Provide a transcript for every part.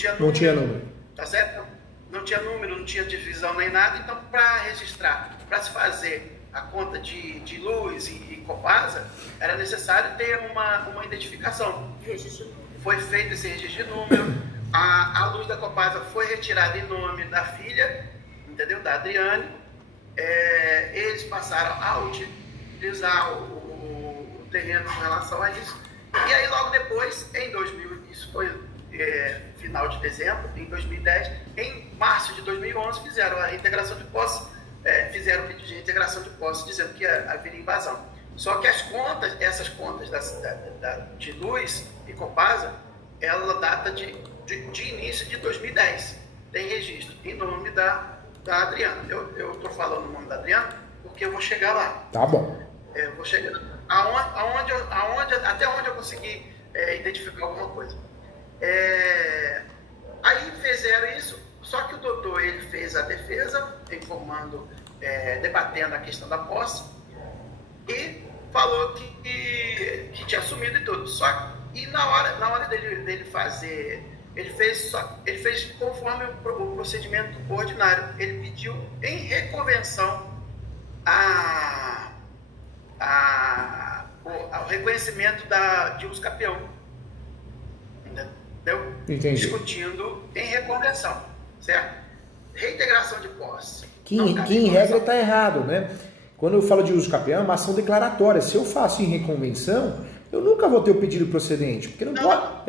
tinha Não tinha número. Tá certo? Não tinha número, não tinha divisão nem nada, então para registrar, para se fazer a conta de luz e Copasa, era necessário ter uma identificação. Foi feito esse registro de número, a luz da Copasa foi retirada em nome da filha, entendeu? Da Adriane. Eles passaram a utilizar o terreno com relação a isso. E aí logo depois, em 2000, isso foi final de dezembro, em 2010, em março de 2011, fizeram a integração de posse, fizeram o pedido de integração de posse, dizendo que haveria invasão. Só que essas contas de luz e Copasa, ela data de início de 2010. Tem registro em nome da Adriana. Eu estou falando o nome da Adriana porque eu vou chegar lá. Tá bom. Eu vou chegar até onde eu consegui identificar alguma coisa. Aí fizeram isso, só que o doutor ele fez a defesa, informando, debatendo a questão da posse, e falou que tinha assumido e tudo. E na hora dele fazer, ele fez conforme o procedimento ordinário. Ele pediu em reconvenção o reconhecimento de uso capião. Entendeu? Entendi. Discutindo em reconvenção, certo? Reintegração de posse. Que em regra está errado, né? Quando eu falo de uso capião, é uma ação declaratória. Se eu faço em reconvenção, eu nunca vou ter o pedido procedente, porque não pode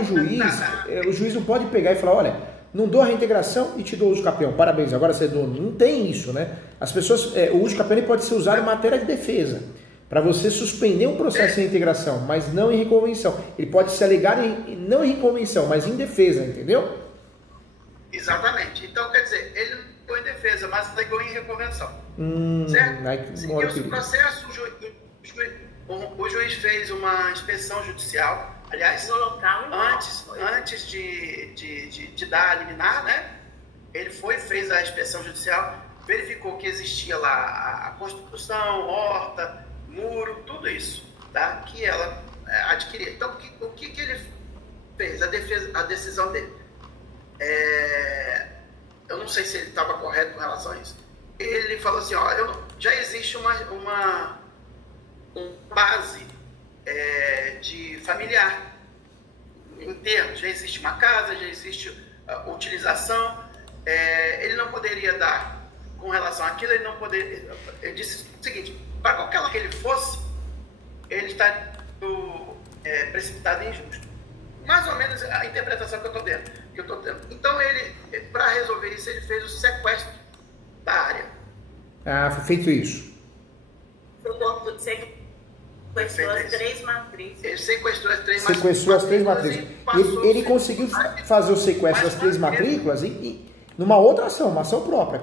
o juiz não pode pegar e falar, olha, não dou a reintegração e te dou o uso capião, parabéns, agora você deu. Não tem isso, né? As pessoas, o uso capião pode ser usado em matéria de defesa, para você suspender um processo de reintegração, mas não em reconvenção. Ele pode se alegar não em reconvenção, mas em defesa, entendeu? Exatamente. Então, quer dizer, ele não foi em defesa, mas alegou em reconvenção. Certo? Seguiu o processo, o juiz fez uma inspeção judicial. Aliás, no local, antes de dar a liminar, né? Ele fez a inspeção judicial, verificou que existia lá a construção, horta, muro, tudo isso, tá? Que ela adquiria. Então, o que ele fez? A decisão dele. Eu não sei se ele estava correto com relação a isso. Ele falou assim, já existe uma base de familiar inteiro, já existe uma casa, já existe utilização, ele não poderia dar com relação àquilo, ele disse o seguinte, para qualquer lado que ele fosse, ele está precipitado e injusto. Mais ou menos a interpretação que eu estou tendo. Então, para resolver isso, ele fez o sequestro da área. Foi feito isso. Sequestrou as 3 matrizes. Ele sequestrou as 3 matrizes. Ele conseguiu fazer o sequestro das 3 matrículas e numa outra ação, uma ação própria.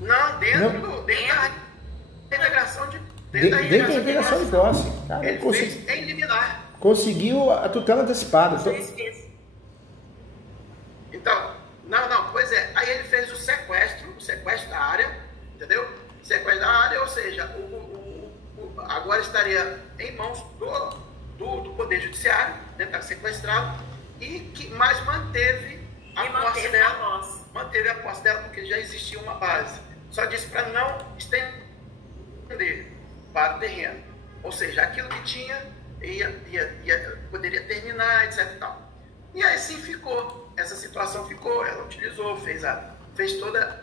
Não, dentro da integração de posse. Cara, ele fez em liminar. Conseguiu a tutela antecipada. Então, pois é. Aí ele fez o sequestro da área, entendeu? Sequestro da área, ou seja, agora estaria em mãos do Poder Judiciário, né, está sequestrado, mas manteve a posse dela. Manteve a posse dela, porque já existia uma base. Só disse para não estender para o terreno. Ou seja, aquilo que tinha poderia terminar, etc. E tal. E aí sim ficou. Essa situação ficou, ela utilizou, fez toda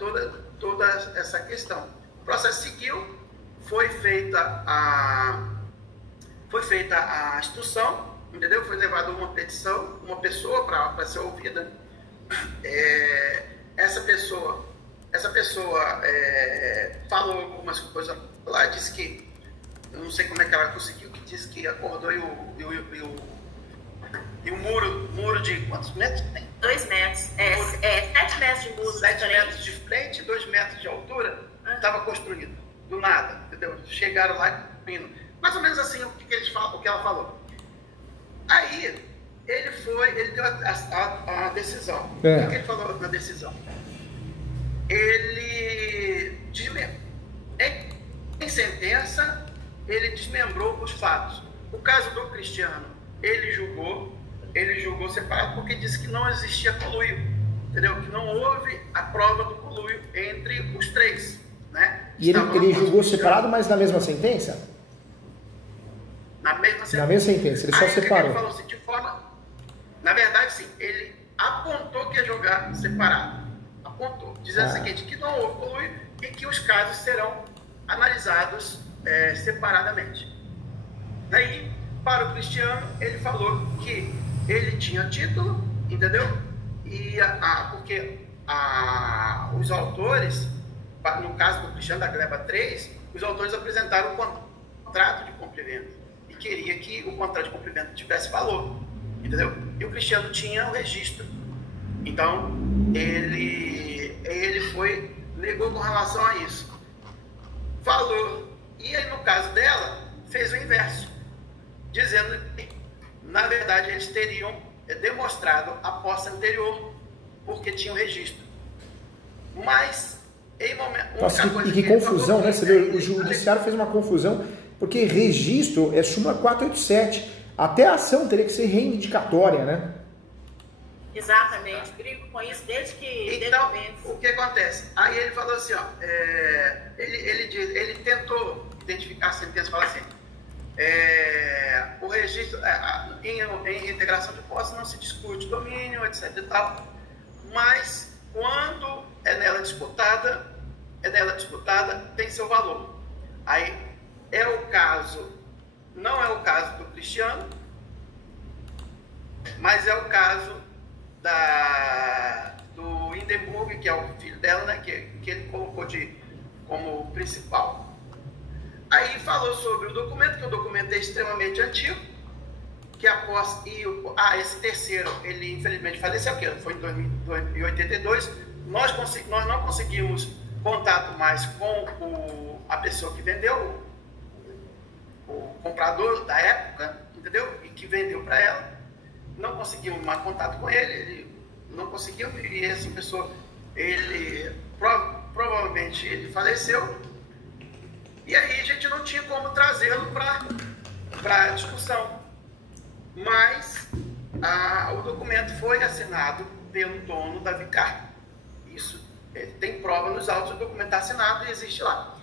essa questão. O processo seguiu, foi feita a instrução, entendeu? Foi levada uma petição, uma pessoa para ser ouvida. Essa pessoa falou algumas coisas lá, disse que, eu não sei como é que ela conseguiu, que disse que acordou e o muro de quantos metros tem? 2 metros. 7 metros de muro. 7 metros de frente, 2 metros de altura, estava construído. Do nada, entendeu? Chegaram lá indo. Mais ou menos assim o que ela falou. Aí, ele deu a decisão. O que ele falou na decisão? Ele em sentença, ele desmembrou os fatos. O caso do Cristiano, ele julgou, ele julgou separado porque disse que não existia conluio, entendeu? Que não houve a prova do conluio entre os três, né? E ele julgou separado, mas na mesma sentença? Na mesma sentença. Na mesma sentença, ele só aí, separou. Ele falou assim, de forma... Na verdade, sim, ele apontou que ia jogar separado. Apontou. Dizendo o seguinte, que não houve conluio e que os casos serão analisados separadamente. Daí, para o Cristiano, ele falou que ele tinha título, entendeu? E porque os autores, no caso do Cristiano da Gleba 3, os autores apresentaram o contrato de complemento e queria que o contrato de complemento tivesse valor, entendeu? E o Cristiano tinha o registro. Então, ele negou com relação a isso. Falou. E aí, no caso dela, fez o inverso, dizendo que, na verdade, eles teriam demonstrado a posse anterior, porque tinham registro. Mas, em momento... Nossa, e que confusão, né? Você vê, o judiciário fez uma confusão, porque registro é súmula 487. Até a ação teria que ser reivindicatória, né? Exatamente, brigo com isso desde que... Então, o que acontece? Aí ele falou assim, ó, ele tentou identificar a sentença e falou assim, o registro, em reintegração de posse não se discute domínio, etc e tal, mas quando é nela disputada, tem seu valor. Aí não é o caso do Cristiano, mas é o caso do Hindenburg, que é o filho dela, né, que ele colocou como principal. Aí falou sobre o documento, que o documento é extremamente antigo, que a posse esse terceiro, ele infelizmente faleceu, que foi em 1982. Nós não conseguimos contato mais com a pessoa que vendeu, o comprador da época, entendeu? E que vendeu para ela. Não conseguimos mais contato com ele não conseguiu, e essa pessoa, provavelmente ele faleceu, e aí a gente não tinha como trazê-lo para discussão. Mas o documento foi assinado pelo dono da Vicar. Isso tem prova nos autos, o documento está assinado e existe lá.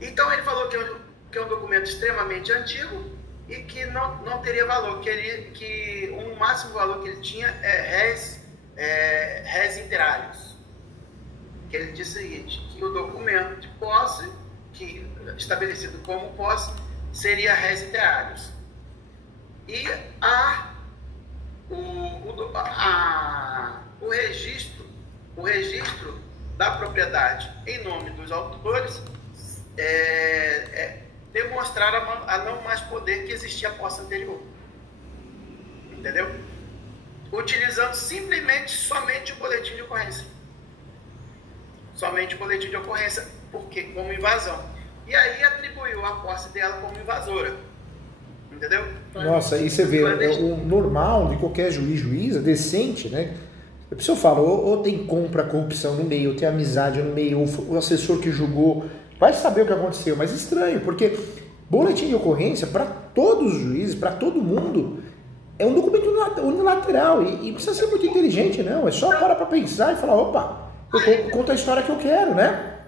Então ele falou que é um documento extremamente antigo e que não teria valor, que o máximo valor que ele tinha é res interalios. Que ele disse o seguinte, que o documento de posse, que estabelecido como posse, seria res interalios. E o registro da propriedade em nome dos autores demonstrar a não mais poder que existia a posse anterior. Entendeu? Utilizando somente o boletim de ocorrência. Somente o boletim de ocorrência, porque como invasão. E aí atribuiu a posse dela como invasora. Entendeu? Nossa, e você vê, o normal de qualquer juíza decente, né? A pessoa fala, ou tem compra, corrupção no meio, ou tem amizade no meio, ou o assessor que julgou, vai saber o que aconteceu, mas estranho, porque boletim de ocorrência, para todos os juízes, para todo mundo, é um documento unilateral, e precisa ser muito inteligente, não, é só parar para pensar e falar, opa, eu conto a história que eu quero, né?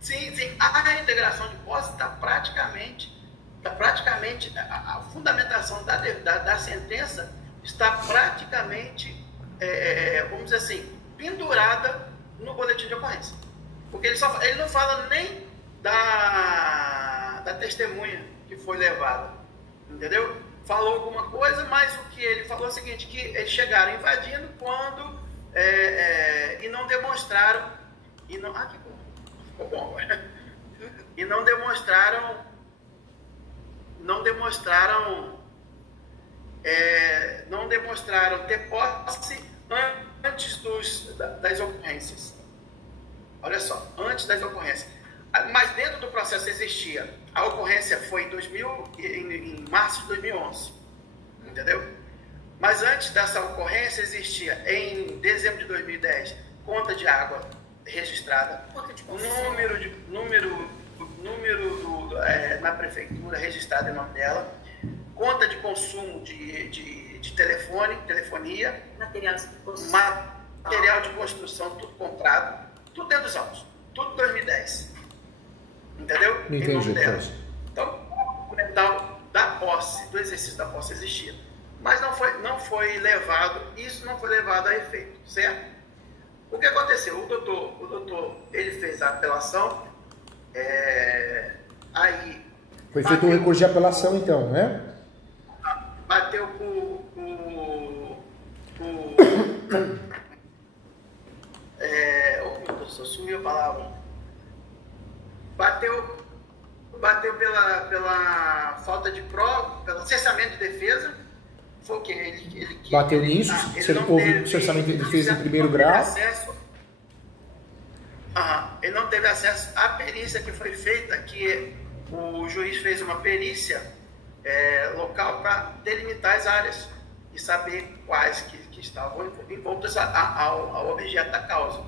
Sim, a reintegração de posse está praticamente, a fundamentação da sentença está praticamente, vamos dizer assim, pendurada no boletim de ocorrência. Porque ele não fala nem da testemunha que foi levada, entendeu? Falou alguma coisa, mas o que ele falou é o seguinte, que eles chegaram invadindo quando e não demonstraram, que bom, ficou bom, e não demonstraram ter posse antes das ocorrências. Olha só, antes das ocorrências. Mas dentro do processo existia. A ocorrência foi em março de 2011. Entendeu? Mas antes dessa ocorrência existia, em dezembro de 2010, conta de água registrada, número na prefeitura registrado em nome dela, conta de consumo de telefonia, Material de construção. material de construção, tudo comprado, tudo dentro dos autos, tudo 2010. Entendeu? Entendi. Então, o mental da posse, do exercício da posse existia. Mas não foi levado, isso não foi levado a efeito, certo? O que aconteceu? O doutor, ele fez a apelação, aí... Foi feito um recurso de apelação, então, né? Bateu meu Deus, sumiu a palavra. Bateu pela falta de prova, pelo cessamento de defesa. Foi o que? Ele bateu nisso, se ele houve cessamento de defesa em primeiro grau. Ele não teve acesso à perícia que foi feita, que o juiz fez uma perícia local para delimitar as áreas e saber quais que estavam envoltas ao objeto da causa.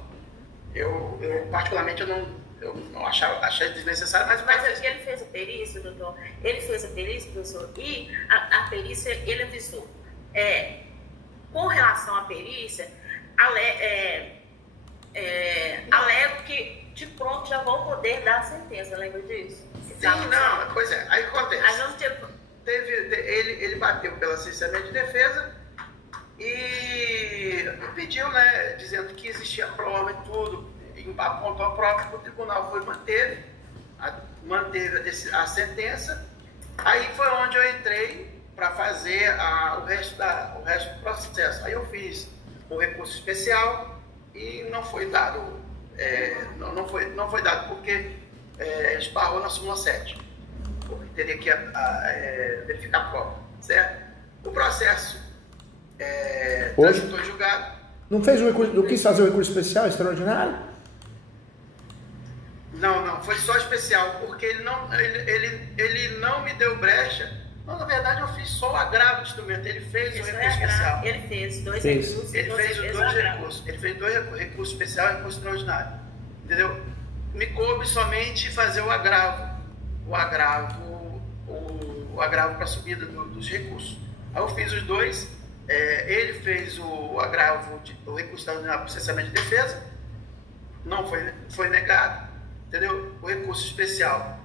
Eu particularmente, eu não achei desnecessário, mas ele fez a perícia, doutor. Ele fez a perícia, professor, e a perícia, ele avisou. Com relação à perícia, alego que de pronto já vão poder dar a sentença, lembra disso? Pois é, aí acontece. Aí não ele bateu pela cessamento de defesa e pediu, né, dizendo que existia prova e tudo, apontou a prova que o tribunal manteve a sentença. Aí foi onde eu entrei para fazer o resto do processo. Aí eu fiz o recurso especial e não foi dado, não foi dado porque esbarrou na súmula 7, porque teria que verificar a prova, certo? O processo transitou em julgado. Não fez o recurso, não quis fazer o recurso especial extraordinário? Não, foi só especial, porque ele não me deu brecha. Não, na verdade eu fiz só o agravo de instrumento, ele fez o recurso especial. Ele fez dois recursos. Ele fez os dois recursos. Ele fez dois recursos especial e recurso extraordinário. Entendeu? Me coube somente fazer o agravo para a subida dos recursos. Aí eu fiz os dois. Ele fez o agravo, o recurso extraordinário para processamento de defesa. Não foi negado. Entendeu? O recurso especial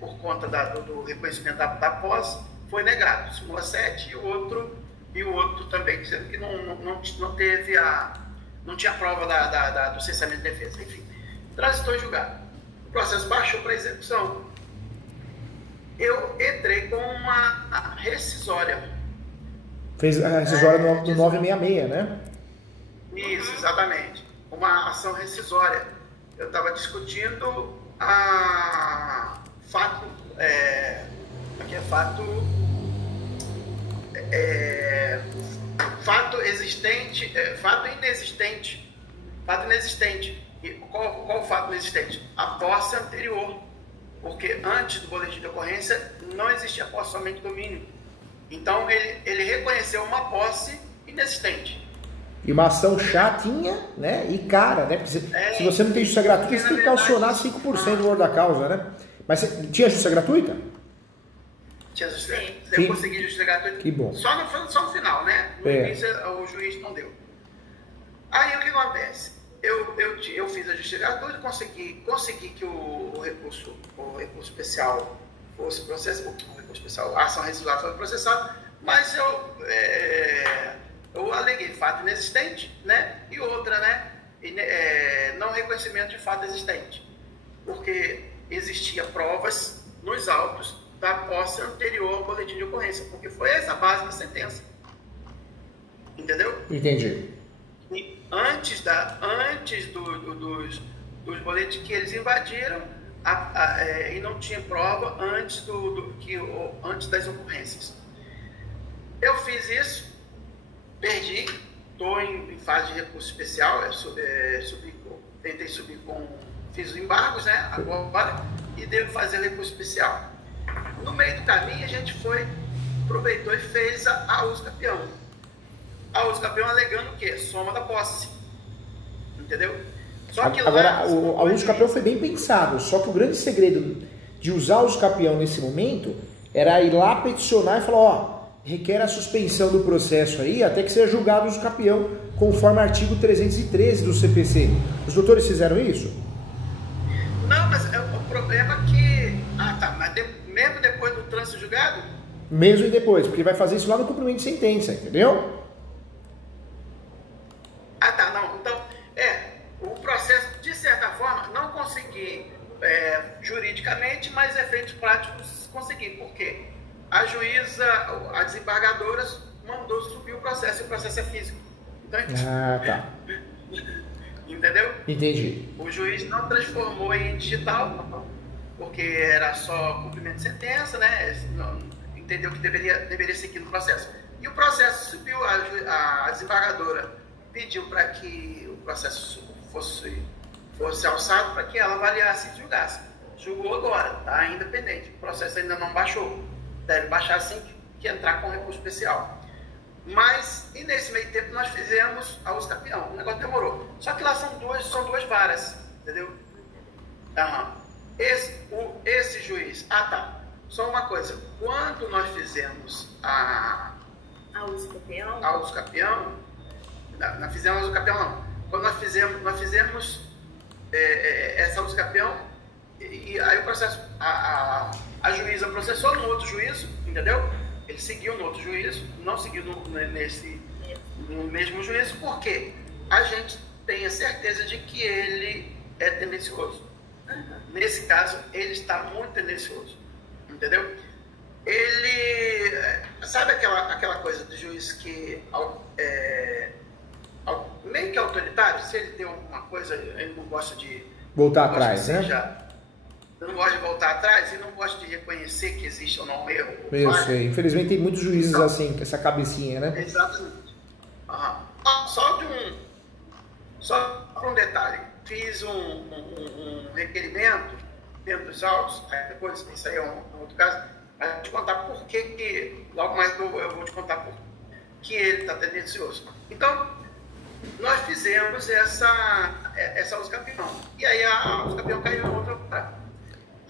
por conta do reconhecimento da posse foi negado. Súmula 7 e o outro também, dizendo que não teve não tinha prova do cessamento de defesa. Enfim, transitou em julgado. O processo baixou para execução. Eu entrei com uma rescisória. Fez a rescisória no 966, né? Isso, exatamente. Uma ação rescisória. Eu estava discutindo fato existente, fato inexistente. Fato inexistente. E qual o fato inexistente? A posse anterior. Porque antes do boletim de ocorrência não existia posse, somente domínio. Então ele reconheceu uma posse inexistente. E uma ação chatinha, né? E cara, né? Porque se você não tem justiça gratuita, você tem que calcionar 5% do valor da causa, né? Mas tinha justiça gratuita? Tinha justiça gratuita. Eu consegui justiça gratuita. Que bom. Só no final, né? No início o juiz não deu. Aí o que acontece? Eu fiz a justiça gratuita, consegui que o recurso especial fosse processado, o recurso especial, a ação rescisória foi processada, mas eu aleguei fato inexistente, né? E outra, né? Não reconhecimento de fato existente, porque existia provas nos autos da posse anterior ao boletim de ocorrência, porque foi essa a base da sentença. Entendeu? Entendi. E antes dos boletins que eles invadiram e não tinha prova antes das ocorrências. Eu fiz isso, perdi, estou em fase de recurso especial, tentei subir fiz os embargos, né, agora, e devo fazer o recurso especial. No meio do caminho a gente aproveitou e fez a uso campeão. A uso campeão alegando o quê? Soma da posse. Entendeu? Só que agora, a uso campeão foi bem pensado, só que o grande segredo de usar o uso capião nesse momento era ir lá peticionar e falar, ó, requer a suspensão do processo aí até que seja julgado o uso capião conforme artigo 313 do CPC. Os doutores fizeram isso? Não, mas o problema é que... mas mesmo depois do trânsito julgado? Mesmo depois, porque vai fazer isso lá no cumprimento de sentença, entendeu? Não. Então, o processo, de certa forma, não consegui juridicamente, mas efeitos práticos consegui. Por quê? A juíza, a desembargadora, mandou subir o processo, e o processo é físico. Então, tá. Entendeu? Entendi. O juiz não transformou em digital, porque era só cumprimento de sentença, né? Entendeu que deveria seguir no processo. E o processo subiu, a desembargadora pediu para que o processo fosse alçado para que ela avaliasse e julgasse. Julgou agora, está ainda pendente. O processo ainda não baixou. Deve baixar assim que entrar com recurso especial. Mas, e nesse meio tempo, nós fizemos a uso capião. O negócio demorou. Só que lá são duas varas, entendeu? Esse juiz... Só uma coisa. Quando nós fizemos a uso capião... Não fizemos a uso capião, não. Quando nós fizemos essa uso capião, e aí o processo... A juíza processou no outro juízo, entendeu? Ele seguiu no outro juízo, não seguiu no mesmo juízo, porque a gente tem a certeza de que ele é tendencioso. Nesse caso, ele está muito tendencioso, entendeu? Ele, sabe aquela coisa do juiz que meio que autoritário, se ele tem alguma coisa, ele não gosta de... Voltar atrás, né? Não gosta de voltar atrás e não gosta de reconhecer que existe ou não um erro. Eu sei. Infelizmente tem muitos juízes assim, com essa cabecinha, né? Exatamente. Só para um detalhe. Fiz um requerimento dentro dos autos, depois isso aí é um outro caso, mas vou te contar por que logo mais eu vou te contar por que ele está tendencioso. Então, nós fizemos essa uso capião. E aí a uso capião caiu em outra lugar.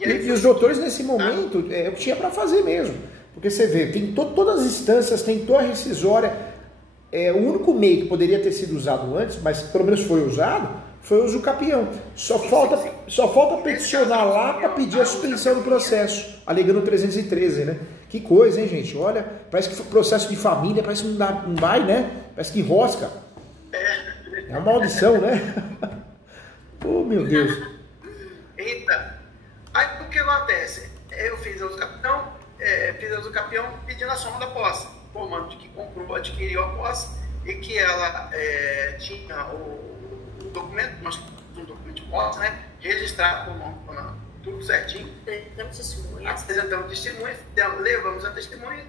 E os doutores, nesse momento, é o que tinha para fazer mesmo. Porque você vê, tem todas as instâncias, tentou a rescisória. O único meio que poderia ter sido usado antes, mas pelo menos foi usado, foi o uso capião. Só falta peticionar lá para pedir a suspensão do processo, alegando 313, né? Que coisa, hein, gente? Olha, parece que processo de família, parece que não vai, né? Parece que enrosca. É uma maldição, né? Oh, meu Deus. Eita. Aí o que acontece? Eu fiz a uso capião pedindo a soma da posse, informando de que comprou, adquiriu a posse e que ela tinha o documento, um documento de posse, né? Registrado com o nome, tudo certinho. Apresentamos testemunha, levamos a testemunha.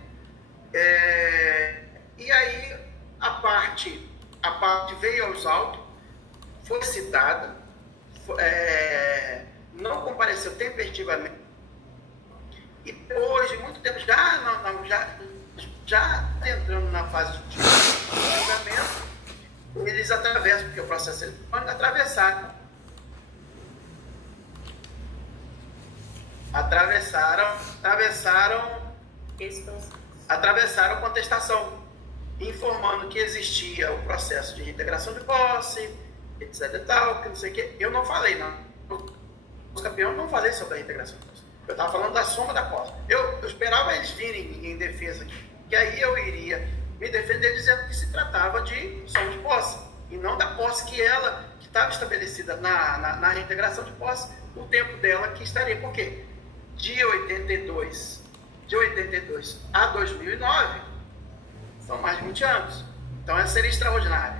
E aí a parte veio aos autos, foi citada, não compareceu tempestivamente, e depois de muito tempo, já entrando na fase de julgamento, eles atravessam, porque o processo eletrônico atravessaram a contestação, informando que existia o processo de reintegração de posse, etc e tal, que não sei o que. Eu não falei, não. Os campeões não falei sobre a reintegração de posse. Eu estava falando da soma da posse. Eu esperava eles virem em defesa aqui, que aí eu iria me defender dizendo que se tratava de soma de posse, e não da posse que estava estabelecida na reintegração de posse, o tempo dela que estaria. Por quê? De 82 a 2009, são mais de 20 anos. Então ela seria extraordinária.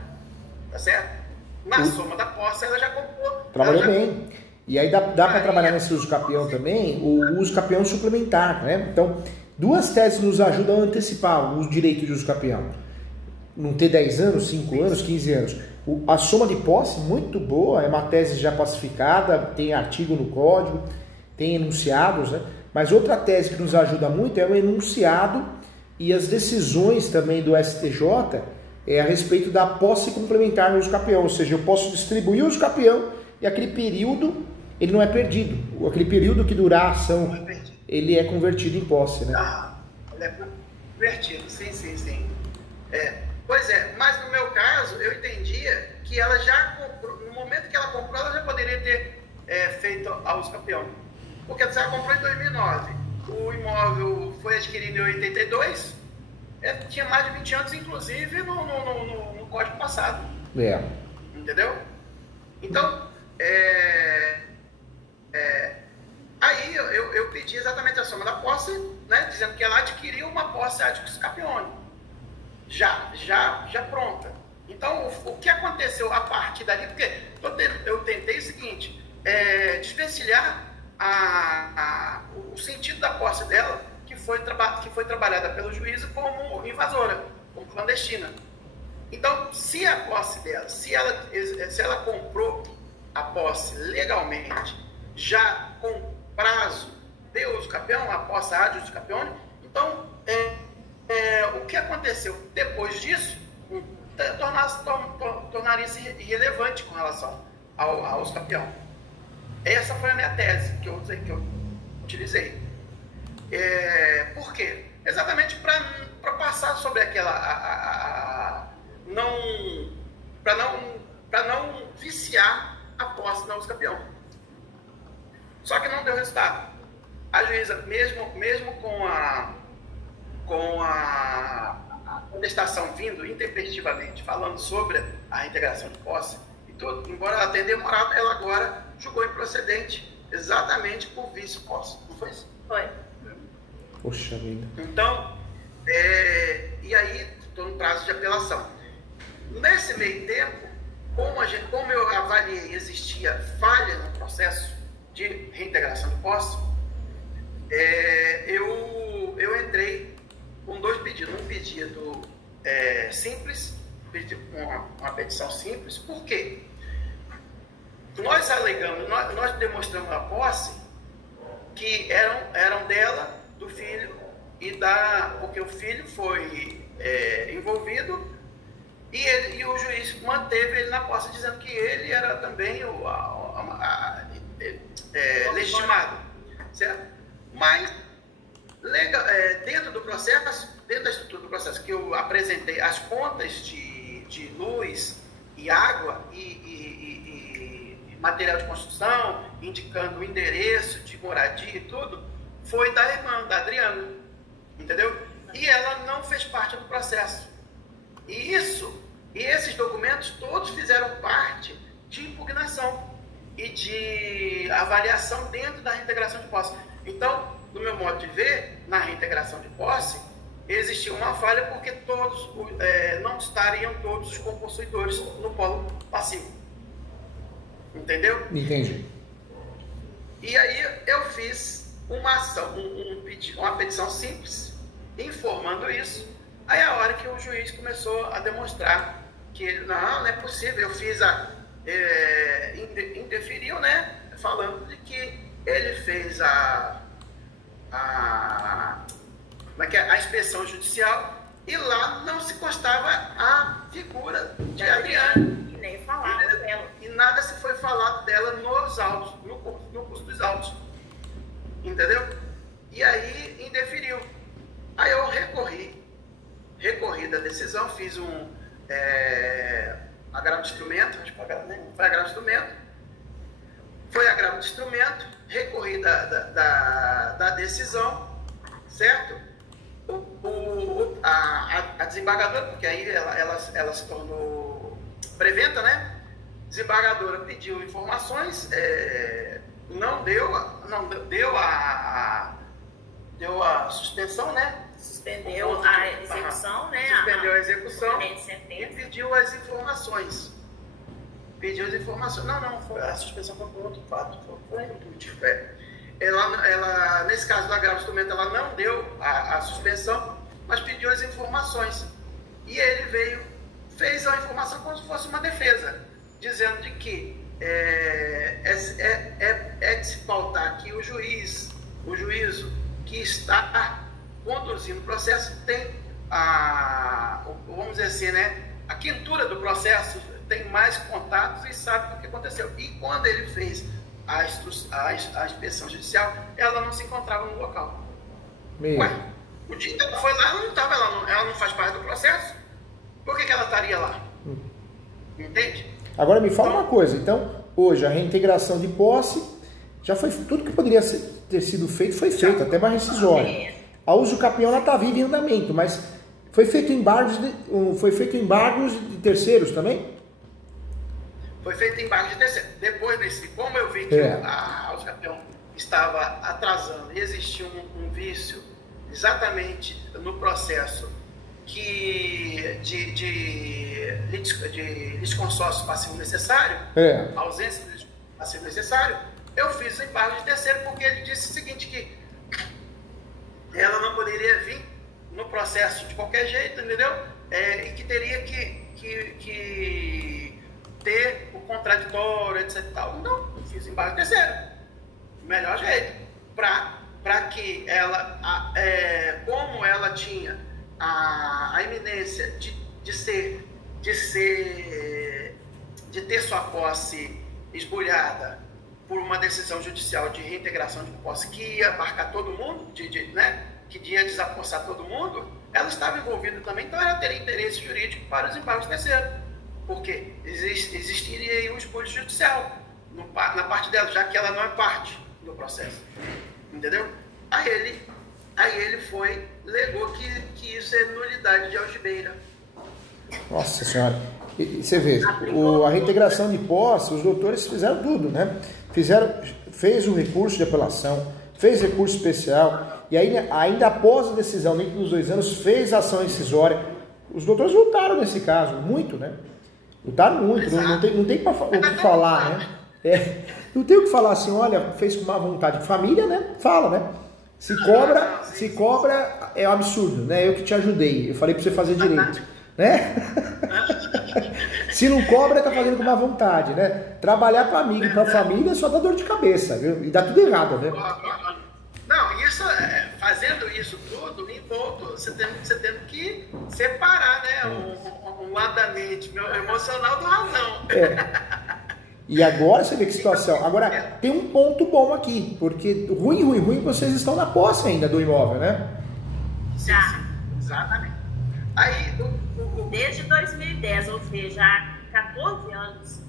Tá certo? Na soma da posse, ela já comprou. Trabalhou bem. E aí dá para trabalhar nesse uso capião também, o uso capião suplementar, né? Então, duas teses nos ajudam a antecipar o direito de uso capião. Não ter 10 anos, 5 anos, 15 anos. A soma de posse, muito boa, é uma tese já pacificada, tem artigo no código, tem enunciados, né? Mas outra tese que nos ajuda muito é o enunciado e as decisões também do STJ a respeito da posse complementar no uso capião. Ou seja, eu posso distribuir o uso capião e aquele período ele não é perdido. Aquele período que durar a ação, Não é perdido. ele é convertido em posse, né? Ele é convertido, sim. Pois é, mas no meu caso, eu entendia que ela já comprou, no momento que ela comprou, ela já poderia ter feito a uso campeão. Porque se ela comprou em 2009, o imóvel foi adquirido em 82, tinha mais de 20 anos, inclusive, no código passado. Entendeu? Então, aí eu pedi exatamente a soma da posse, né, dizendo que ela adquiriu uma posse ad capione, já pronta. Então, o que aconteceu a partir dali? Porque eu tentei o seguinte, desvencilhar o sentido da posse dela, que foi trabalhada pelo juízo como invasora, como clandestina. Então, se a posse dela, se ela comprou a posse legalmente, já com prazo de uso capião, a posse ad uso capione, então, o que aconteceu depois disso tornaria-se irrelevante com relação ao uso capião. Essa foi a minha tese que eu utilizei. Por quê? Exatamente para passar sobre aquela... para não viciar a posse na uso capião. Só que não deu resultado. A juíza, mesmo com a contestação vindo intempestivamente, falando sobre a reintegração de posse e tudo, embora ela tenha demorado, ela agora julgou improcedente exatamente por vício posse. Não foi isso? Foi. Poxa vida. Então, e aí estou no prazo de apelação. Nesse meio tempo, como eu avaliei existia falha no processo de reintegração de posse, eu entrei com dois pedidos. Um pedido simples, uma petição simples. Por quê? Nós alegamos, nós demonstramos a posse que eram dela, do filho, porque o filho foi envolvido e o juiz manteve ele na posse, dizendo que ele era também legitimado, certo? Mas dentro do processo, dentro da estrutura do processo, que eu apresentei as contas de luz e água e material de construção, indicando o endereço de moradia e tudo, foi da irmã, da Adriana, entendeu? E ela não fez parte do processo. E esses documentos todos fizeram parte de impugnação e de avaliação dentro da reintegração de posse. Então, do meu modo de ver, na reintegração de posse, existia uma falha porque não estariam todos os compossuidores no polo passivo. Entendeu? Entendi. E aí eu fiz uma ação, uma petição simples, informando isso. Aí a hora que o juiz começou a demonstrar que não é possível, eu fiz interferiu, né? Falando de que ele fez a inspeção judicial e lá não se constava a figura de Adriana. E nem falava dela. E nada se foi falado dela nos autos, no curso dos autos. Entendeu? E aí indeferiu. Aí eu recorri da decisão, fiz agravo de instrumento, foi agravo de instrumento. Foi agravo de instrumento, recorri da decisão, certo? A desembargadora, porque aí ela se tornou preventa, né? Desembargadora pediu informações, deu a suspensão, né? Suspendeu a execução, né? Suspendeu a execução e pediu as informações. Não, a suspensão foi por outro fato. Foi motivo. Ela, nesse caso do agravo de instrumento, ela não deu a suspensão, mas pediu as informações. E ele fez a informação como se fosse uma defesa, dizendo de que de se pautar que o juízo que está conduzindo o processo tem vamos dizer assim, né, a quintura do processo, tem mais contatos e sabe o que aconteceu. E quando ele fez a inspeção judicial, ela não se encontrava no local. Meu. Ué, o dia que ela foi lá, ela não estava, ela não faz parte do processo. Por que ela estaria lá? Entende? Agora me fala uma coisa, então, hoje a reintegração de posse, já foi tudo que poderia ter sido feito, foi feito, até mais rescisória. A uso capião ela está viva em andamento, mas foi feito embargos de terceiros também? Foi feito embargo de terceiro. Depois desse, como eu vi que a uso capião estava atrasando e existia um vício exatamente no processo de litisconsórcio passivo necessário, ausência de passivo necessário, eu fiz o embargo de terceiro porque ele disse o seguinte, que ela não poderia vir no processo de qualquer jeito, entendeu? E que teria que ter o contraditório, etc. E tal. Não, eu fiz o embargo de terceiro. O melhor jeito. Para que ela, como ela tinha a iminência de ter sua posse esbulhada por uma decisão judicial de reintegração de posse que ia abarcar todo mundo, que ia desapossar todo mundo, ela estava envolvida também, então ela teria interesse jurídico para os embargos terceiros, porque existiria aí um espólio judicial na parte dela, já que ela não é parte do processo, entendeu? Aí ele legou que isso é nulidade de algibeira. Nossa Senhora, e você vê, a reintegração de posse, os doutores fizeram tudo, né? Fez o recurso de apelação, fez recurso especial, e aí, ainda após a decisão, dentro dos 2 anos, fez ação incisória. Os doutores lutaram nesse caso, muito, né? Lutaram muito, não tem o que falar, né? Não tem o que falar assim, olha, fez com má vontade. Família, né? Fala, né? Se cobra é um absurdo, né? Eu que te ajudei, eu falei pra você fazer direito, né? Se não cobra, tá fazendo com má vontade, né? Trabalhar para amigo e para família só dá dor de cabeça, viu? E dá tudo errado, né? Não, isso, fazendo isso tudo, envolto, você tendo que separar, né? Um lado da mente emocional do razão. E agora você vê que situação. Agora, tem um ponto bom aqui, porque ruim, vocês estão na posse ainda do imóvel, né? Sim, exatamente. Aí, desde 2010, ou seja, há 14 anos.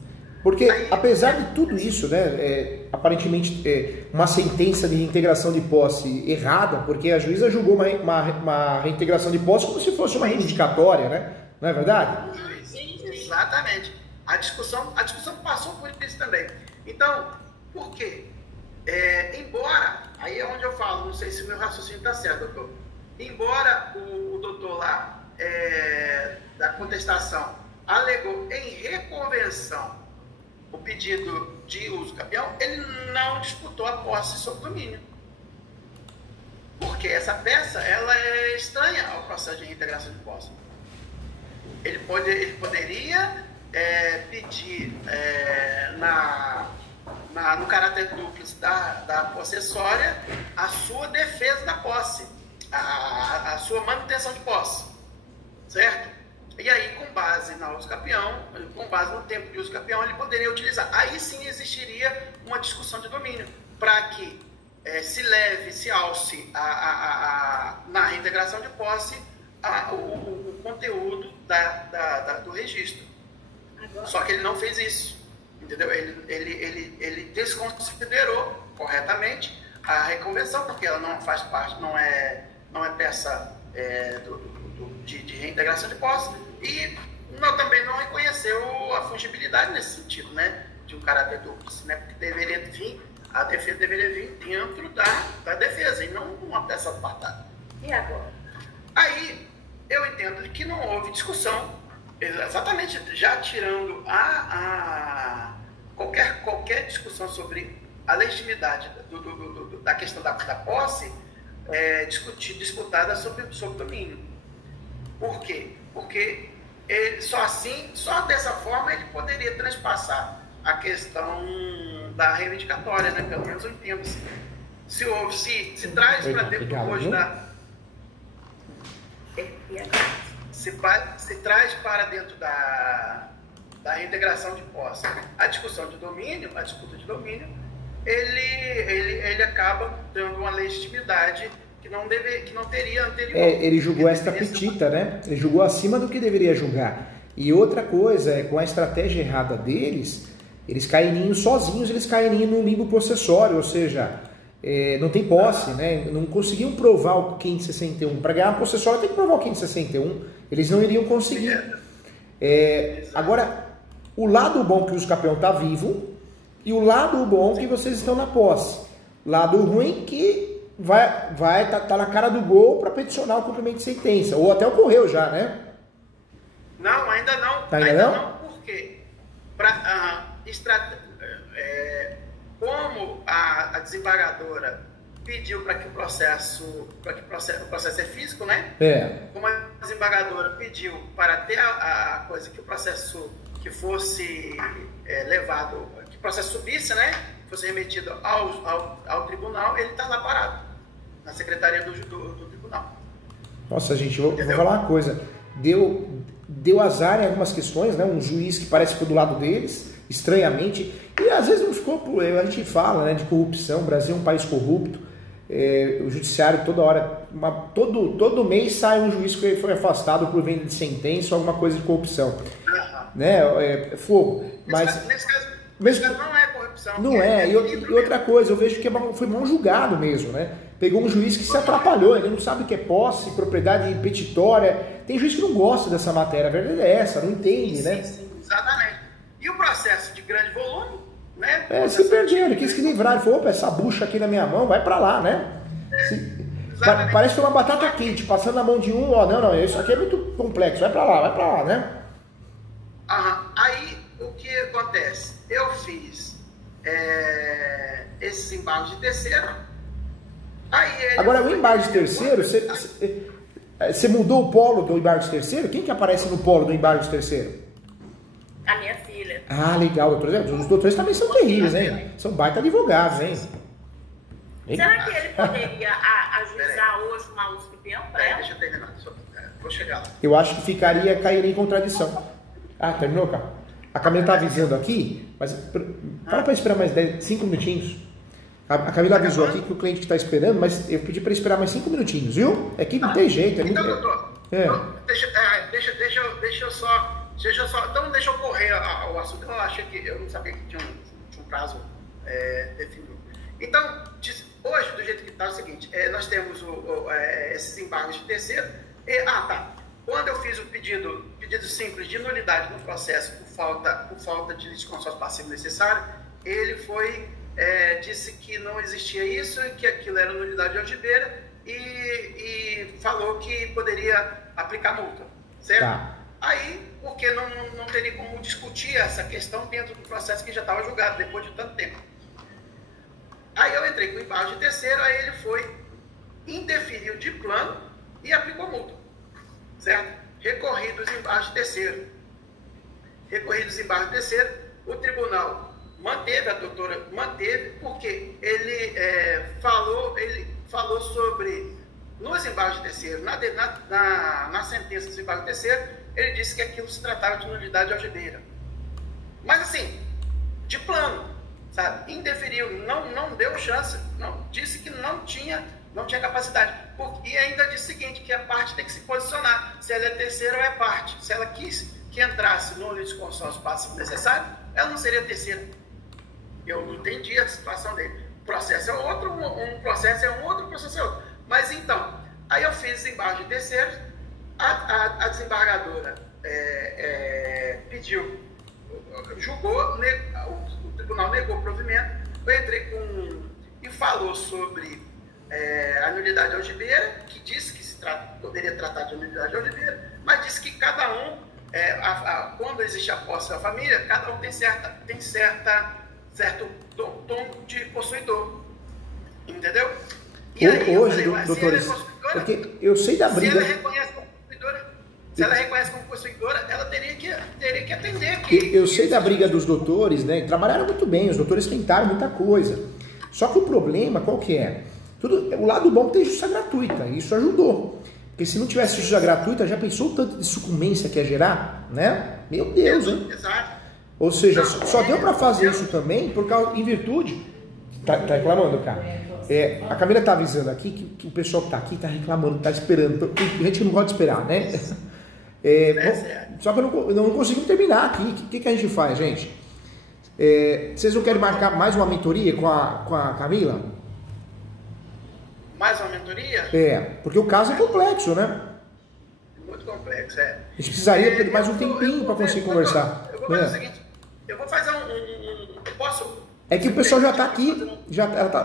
Porque, apesar de tudo isso, né, aparentemente uma sentença de reintegração de posse errada, porque a juíza julgou uma reintegração de posse como se fosse uma reivindicatória, né? Não é verdade? Exatamente. A discussão passou por isso também. Então, por quê? Embora, aí é onde eu falo, não sei se o meu raciocínio está certo, doutor. Embora o doutor lá, da contestação, alegou em reconvenção o pedido de uso capião, ele não disputou a posse sob domínio. Porque essa peça, ela é estranha ao processo de reintegração de posse. Ele poderia pedir no caráter dúplice da possessória a sua defesa da posse, a sua manutenção de posse, certo? E aí, com base na uso capião, com base no tempo de uso capião, ele poderia utilizar. Aí sim existiria uma discussão de domínio, para que se alce na reintegração de posse o conteúdo do registro. Só que ele não fez isso, entendeu? Ele desconsiderou corretamente a reconvenção, porque ela não faz parte, não é peça de reintegração de posse, e também não reconheceu a fungibilidade nesse sentido, né? De um caráter dúplice, né? Porque a defesa deveria vir dentro da defesa, e não uma peça apartada. E agora? Aí, eu entendo que não houve discussão, exatamente, já tirando qualquer discussão sobre a legitimidade da questão da posse, disputada sobre domínio. Por quê? Porque só dessa forma ele poderia transpassar a questão da reivindicatória, né? Pelo menos eu entendo assim. Se traz para dentro do hoje se traz para dentro da reintegração de posse a discussão de domínio, a disputa de domínio, ele acaba dando uma legitimidade que não teria anterior. Ele julgou esta petita, né? Ele julgou acima do que deveria julgar. E outra coisa, com a estratégia errada deles, eles cairiam sozinhos, eles cairiam no limbo possessório, ou seja, não tem posse, né? Não conseguiam provar o 561. Para ganhar a possessória tem que provar o 561. Eles não iriam conseguir. Agora, o lado bom que o campeão está vivo e o lado bom que vocês estão na posse. Lado ruim que tá na cara do gol para peticionar o cumprimento de sentença. Ou até ocorreu já, né? Não, ainda não. Ainda não? Por quê? Como a desembargadora pediu para que o processo é físico, né? Como a desembargadora pediu para ter a coisa que o processo que fosse levado, que o processo subisse, né? Fosse remetido ao tribunal, ele está lá parado, na secretaria do tribunal. Nossa, gente, vou falar uma coisa. Deu azar em algumas questões, né? Um juiz que parece que ficou do lado deles, estranhamente, e às vezes não ficou, a gente fala, né, de corrupção. O Brasil é um país corrupto, o judiciário toda hora, todo mês sai um juiz que foi afastado por venda de sentença ou alguma coisa de corrupção, né? Fogo. Mas nesse caso não é corrupção. Não é, e outra coisa, eu vejo que foi mal julgado mesmo, né? Pegou um juiz que se atrapalhou, ele não sabe o que é posse, propriedade petitória. Tem juiz que não gosta dessa matéria, a verdade é essa, não entende, né? Sim, exatamente. E o processo de grande volume, né? Se perderam, ele quis que livrar, ele falou, opa, essa bucha aqui na minha mão, vai pra lá, né? Parece que é uma batata quente, passando na mão de um, não, isso aqui é muito complexo, vai pra lá, né? Aí, o que acontece? Eu fiz esses embargos de terceiro. Agora, o embargo de terceiro, você mudou o polo do embargo de terceiro? Quem que aparece no polo do embargo de terceiro? A minha filha. Ah, legal, doutor. Os doutores também são terríveis, hein? São baita advogados, hein? Será que ele poderia ajuizar hoje uma USP-Peão para ela? Deixa eu terminar, vou chegar lá. Eu acho que cairia em contradição. Ah, terminou, cara? A Camila tá avisando aqui, mas fala para esperar mais 5 minutinhos. A Camila avisou aqui que o cliente está esperando, mas eu pedi para esperar mais 5 minutinhos, viu? É que não tem jeito. Então, doutor, deixa eu só. Então, deixa eu correr o assunto. Eu achei que eu não sabia que tinha um prazo definido. Então, hoje, do jeito que está, é o seguinte: nós temos esses embargos de terceiro. Quando eu fiz o pedido simples de nulidade no processo por falta de litisconsórcio passivo necessário, ele disse que não existia isso, que aquilo era nulidade algibeira e falou que poderia aplicar multa, certo? Tá. Aí, porque não teria como discutir essa questão dentro do processo que já estava julgado, depois de tanto tempo. Aí eu entrei com o embargo de terceiro, aí ele indeferiu de plano e aplicou multa, certo? Recorridos embargos de terceiro. O tribunal manteve, a doutora manteve, porque ele falou sobre, nos embargos de terceiro, na sentença dos embargos de terceiro, ele disse que aquilo se tratava de nulidade algibeira. Mas assim, de plano, sabe? Indeferiu, não deu chance, disse que não tinha capacidade. E ainda disse o seguinte, que a parte tem que se posicionar, se ela é terceira ou é parte. Se ela quis que entrasse no litisconsórcio passivo necessário, ela não seria terceira. Eu não entendi a situação dele. O processo é outro, um processo é um outro, processo é outro. Mas então, aí eu fiz embargo de terceiros, a desembargadora julgou, o tribunal negou o provimento, eu entrei e falou sobre a nulidade algibeira, que disse que poderia tratar de nulidade algibeira, mas disse que cada um, quando existe a posse da família, cada um tem certo tom de possuidor, entendeu? E aí hoje, eu falei, doutores, porque eu sei da briga. Se ela reconhece como possuidora, ela teria que atender. Eu sei da briga dos doutores, né? Trabalharam muito bem, os doutores tentaram muita coisa. Só que o problema, qual que é? O lado bom tem justiça gratuita, isso ajudou. Porque se não tivesse justiça gratuita, já pensou o tanto de sucumbência que ia gerar, né? Meu Deus, hein? Exato. Ou seja, só deu para fazer isso também em virtude Tá reclamando, cara. A Camila tá avisando aqui que o pessoal que tá aqui tá reclamando, tá esperando. A gente não gosta de esperar, né? Só que eu não consigo terminar aqui. O que a gente faz, gente? Vocês não querem marcar mais uma mentoria com a Camila? Mais uma mentoria? Porque o caso é complexo, né? Muito complexo, A gente precisaria ter mais um tempinho para conseguir conversar. Eu vou fazer o seguinte, eu vou fazer eu posso... É que o pessoal já está aqui,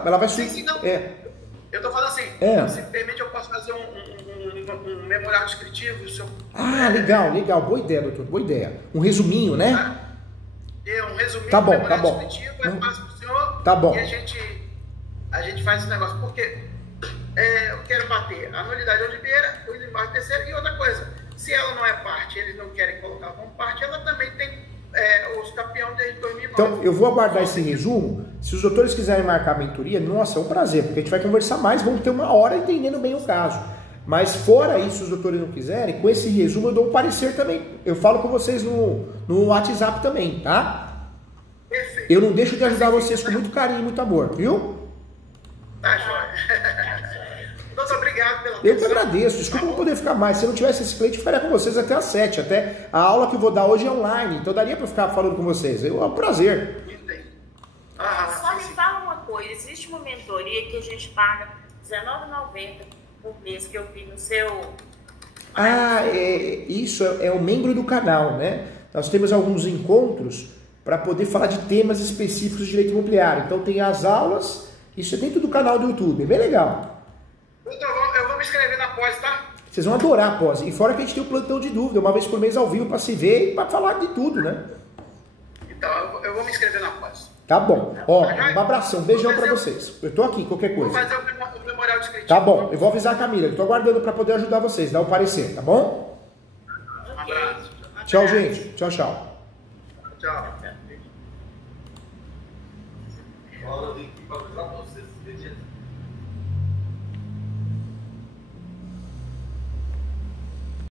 ela vai subir. Sim, não. Eu estou falando assim, se permite, eu posso fazer um memorial descritivo. Legal, boa ideia, doutor, boa ideia. Um resuminho, né? Um resuminho, tá bom, um memorial tá bom. descritivo, eu passo para o senhor. Tá bom. E a gente faz esse negócio, porque eu quero bater a nulidade Oliveira, o Lindomar terceiro, e outra coisa, se ela não é parte, eles não querem colocar como parte, ela também tem os campeões desde 2009. Então, eu vou aguardar esse resumo. Se os doutores quiserem marcar a mentoria, nossa, é um prazer, porque a gente vai conversar mais, vamos ter uma hora entendendo bem o caso. Mas fora isso, se os doutores não quiserem, com esse resumo eu dou um parecer também. Eu falo com vocês no WhatsApp também, tá? Perfeito. Eu não deixo de ajudar vocês com muito carinho e muito amor, viu? Tá, joia. Doutor, obrigado pela Eu que agradeço, desculpa não poder ficar mais. Se eu não tivesse esse cliente, eu ficaria com vocês até às 7. Até a aula que eu vou dar hoje é online, então daria para ficar falando com vocês. É um prazer. Só me fala uma coisa, existe uma mentoria que a gente paga R$19,90 por mês, que eu vi no seu... Isso é o membro do canal, né? Nós temos alguns encontros para poder falar de temas específicos de direito imobiliário. Então tem as aulas, isso é dentro do canal do YouTube, é bem legal. Eu vou me inscrever na pós, tá? Vocês vão adorar a pós. E fora que a gente tem o plantão de dúvida, uma vez por mês ao vivo para se ver e para falar de tudo, né? Então, eu vou me inscrever na pós. Tá bom. Ó, um abração, um beijão para vocês. Eu tô aqui, qualquer coisa. Vou fazer o memorial descritivo. Tá bom, eu vou avisar a Camila. Eu tô aguardando para poder ajudar vocês, dar o parecer, tá bom? Um abraço. Tchau, gente. Tchau, tchau. Tchau. Fala de que para vocês.